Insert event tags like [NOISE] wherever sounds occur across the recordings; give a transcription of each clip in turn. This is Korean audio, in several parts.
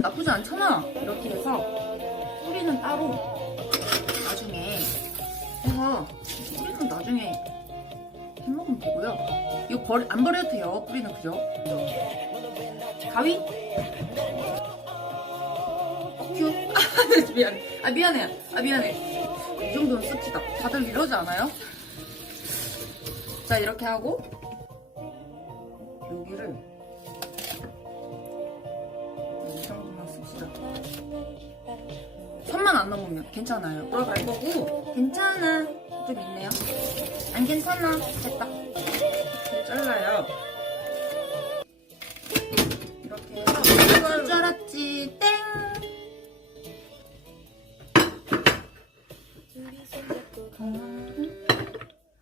나쁘지 않잖아. 이렇게 해서 뿌리는 따로 나중에 해서 뿌리는 나중에 해먹으면 되고요. 이거 버리, 안 버려도 돼요. 뿌리는 그죠? 가위? 큐? 아, [LAUGHS] 미안해. 아, 미안해. 아, 미안해. 이 정도는 씁시다. 다들 이러지 않아요? 자, 이렇게 하고, 여기를, 이 정도 만 씁시다. 선만 안 넘으면 괜찮아요. 물어갈 거고, 괜찮아. 좀 있네요. 안 괜찮아. 됐다. 이렇게 잘라요. 이렇게 해서, 이걸 줄 알았지. 땡!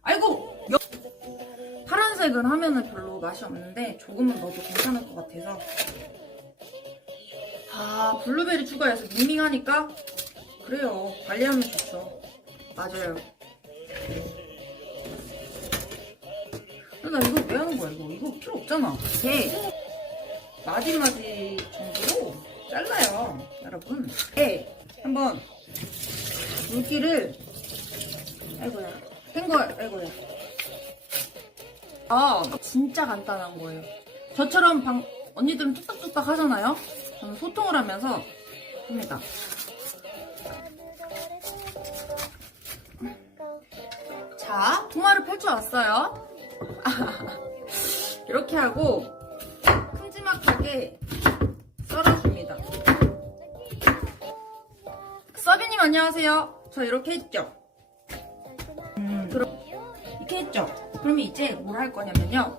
아이고! 여- 파란색은 하면은 별로 맛이 없는데 조금은 넣어도 괜찮을 것 같아서 아 블루베리 추가해서 밍밍하니까? 그래요. 관리하면 좋죠. 맞아요. 나 이거 왜 하는 거야 이거? 이거 필요 없잖아. 이게 마디마디 정도로 잘라요 여러분. 네 한번 물기를 아이고야. 탱걸 아이고야. 아 진짜 간단한 거예요. 저처럼 방, 언니들은 뚝딱뚝딱 하잖아요 소통을 하면서 합니다. 자 통화를 펼쳐왔어요. [LAUGHS] 이렇게 하고 큼지막하게 썰어줍니다. 서비님 안녕하세요. 저 이렇게 했죠? 음, 이렇게 했죠? 그러면 이제 뭘 할 거냐면요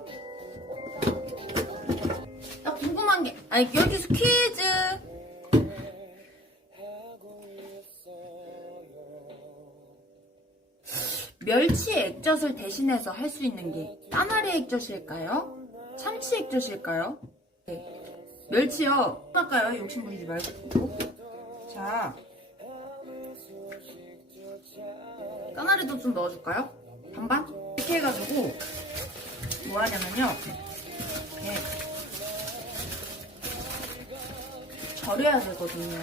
나 궁금한 게 아니 여기서 퀴즈 멸치 액젓을 대신해서 할 수 있는 게 까나리 액젓일까요? 참치 액젓일까요? 네. 멸치요. 할까요? 욕심 부리지 말고. 자. 까나리도 좀 넣어줄까요? 반반? 이렇게 해가지고 뭐 하냐면요. 이렇게 절여야 되거든요.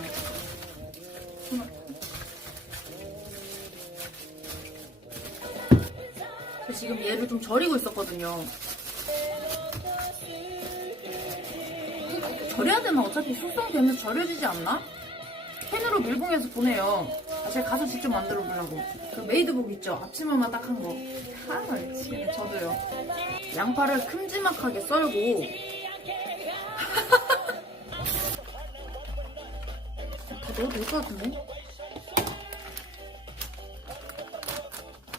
지금 얘를 좀 절이고 있었거든요. 절여야 되나? 어차피 숙성되면서 절여지지 않나? 펜으로 밀봉해서 보내요. 아, 제가 가서 직접 만들어 보려고. 그 메이드복 있죠? 앞치마만 딱 한 거. 아, 미치겠네. 저도요. 양파를 큼지막하게 썰고. 넣어도 될 것 같은데?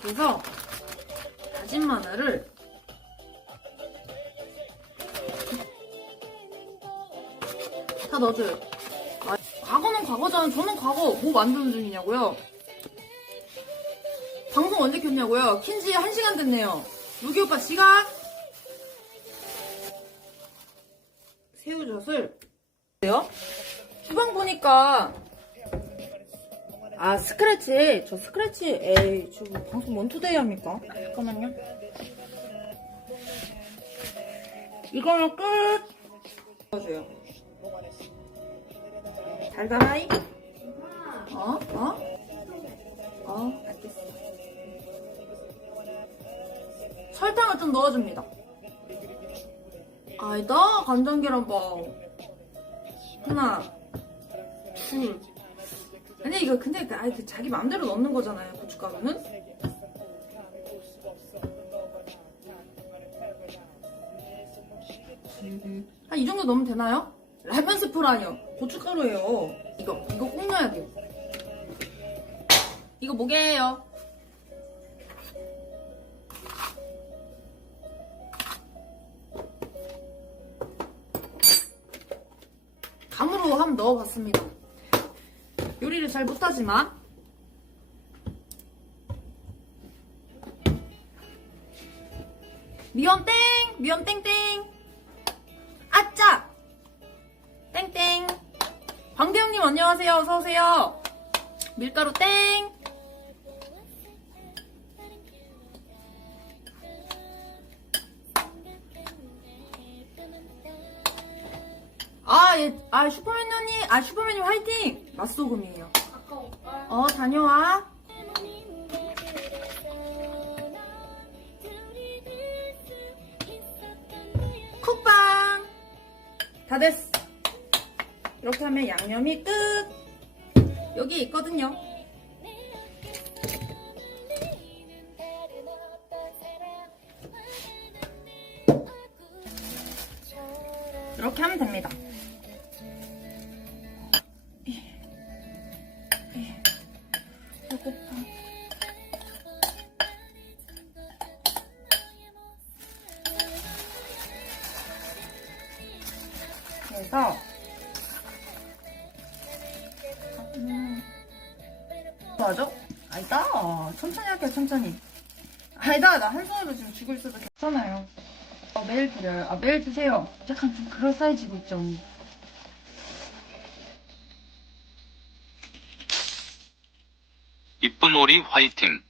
그래서 다진 마늘을 다 넣어줘요. 아, 과거는 과거잖아. 저는 과거 뭐 만드는 중이냐고요? 방송 언제 켰냐고요? 킨지 1시간 됐네요. 루기 오빠 지각! 새우젓을 왜요? 주방 보니까 아 스크래치. 저 스크래치. 에이 저 방송 원투데이 합니까? 잠깐만요. 이거는 끝! 넣어줘요. 달달하이? 어? 어? 어 알겠어. 설탕을 좀 넣어줍니다. 아니다 간장 계란밥. 하나 둘 아니 이거 근데 그- 아이 그 자기 마음대로 넣는 거잖아요 고춧가루는? 한 이 정도 넣으면 되나요? 라면 스프라니요 고춧가루예요. 이거 이거 꼭 넣어야 돼요. 이거 뭐게요? 감으로 한번 넣어봤습니다 요리를 잘 못하지만 미원 땡! 미원 땡땡! 아짜! 땡땡! 광대형님 안녕하세요. 어서오세요. 밀가루 땡! 아, 예, 아, 슈퍼맨 언니, 아, 슈퍼맨님 화이팅! 맛소금이에요. 어, 다녀와. 쿡방! 다 됐어. 이렇게 하면 양념이 끝! 여기 있거든요. 맞아? 아니다. 천천히 할게요, 천천히. 아니다, 나 한 손으로 지금 쥐고 있어도 괜찮아요. 어, 매일 드려요. 아, 매일 드세요. 약간 좀 그럴싸해지고 있죠, 언니. 이쁜 오리 화이팅.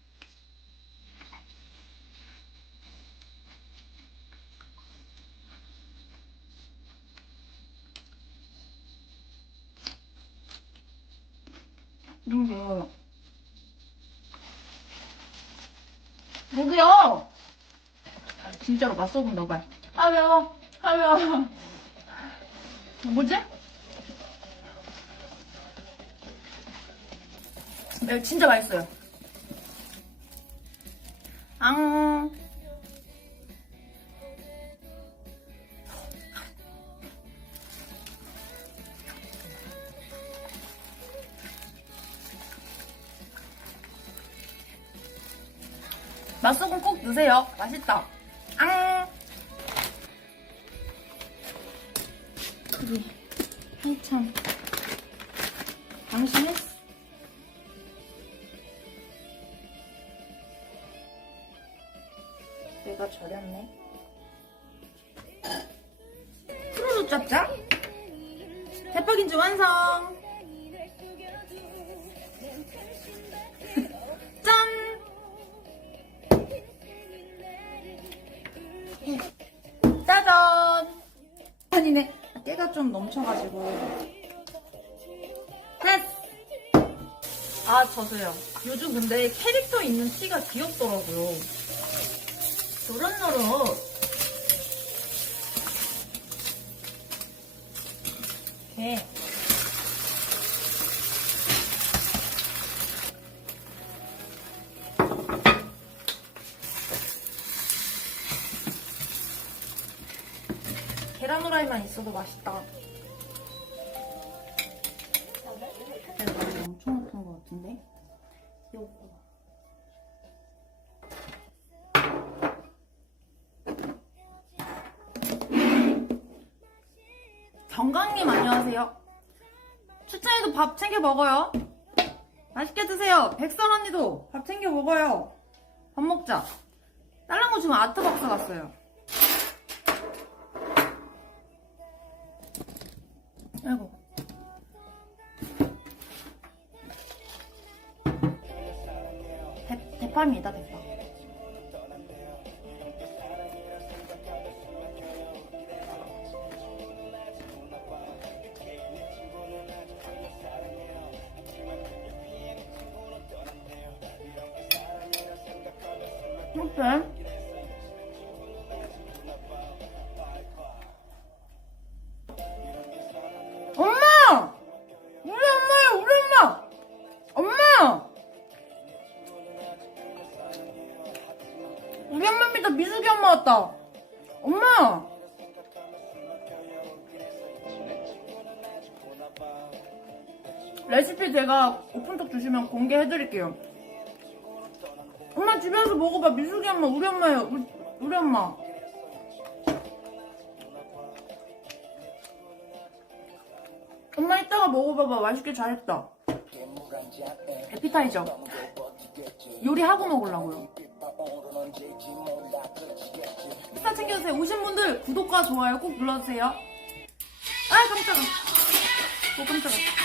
누구 요? 누구요? 아, 진짜로 맛소금 넣어봐요. 아, 매워. 아, 매워. 뭐지? 네, 진짜 맛있어요. 앙. 맛소금 꼭 넣으세요. 맛있다. 앙. 그래. 한참. 방심했어. 내가 절였네. 프로도 짭짜? 대파김치 완성! 좀 넘쳐가지고. 아, 저도요. 요즘 근데 캐릭터 있는 티가 귀엽더라고요. 노릇노릇. 이렇게. 계란 후라이만 있어도 맛있다. 많이 엄청 못한 것 같은데? 봐봐. 경강님 안녕하세요. 추천해도 밥 챙겨 먹어요. 맛있게 드세요. 백설 언니도 밥 챙겨 먹어요. 밥 먹자. 딸랑구 지금 아트박스 갔어요. 대, 대파입니다, 대파. 어때? 레시피 제가 오픈톡 주시면 공개해드릴게요. 엄마 집에서 먹어봐. 미숙이 엄마, 우리 엄마예요. 우리, 우리 엄마. 엄마 이따가 먹어봐봐. 맛있게 잘했다. 에피타이저. 요리하고 먹으려고요. 식사 챙겨주세요. 오신 분들 구독과 좋아요 꼭 눌러주세요. 아 깜짝아. 오 깜짝아.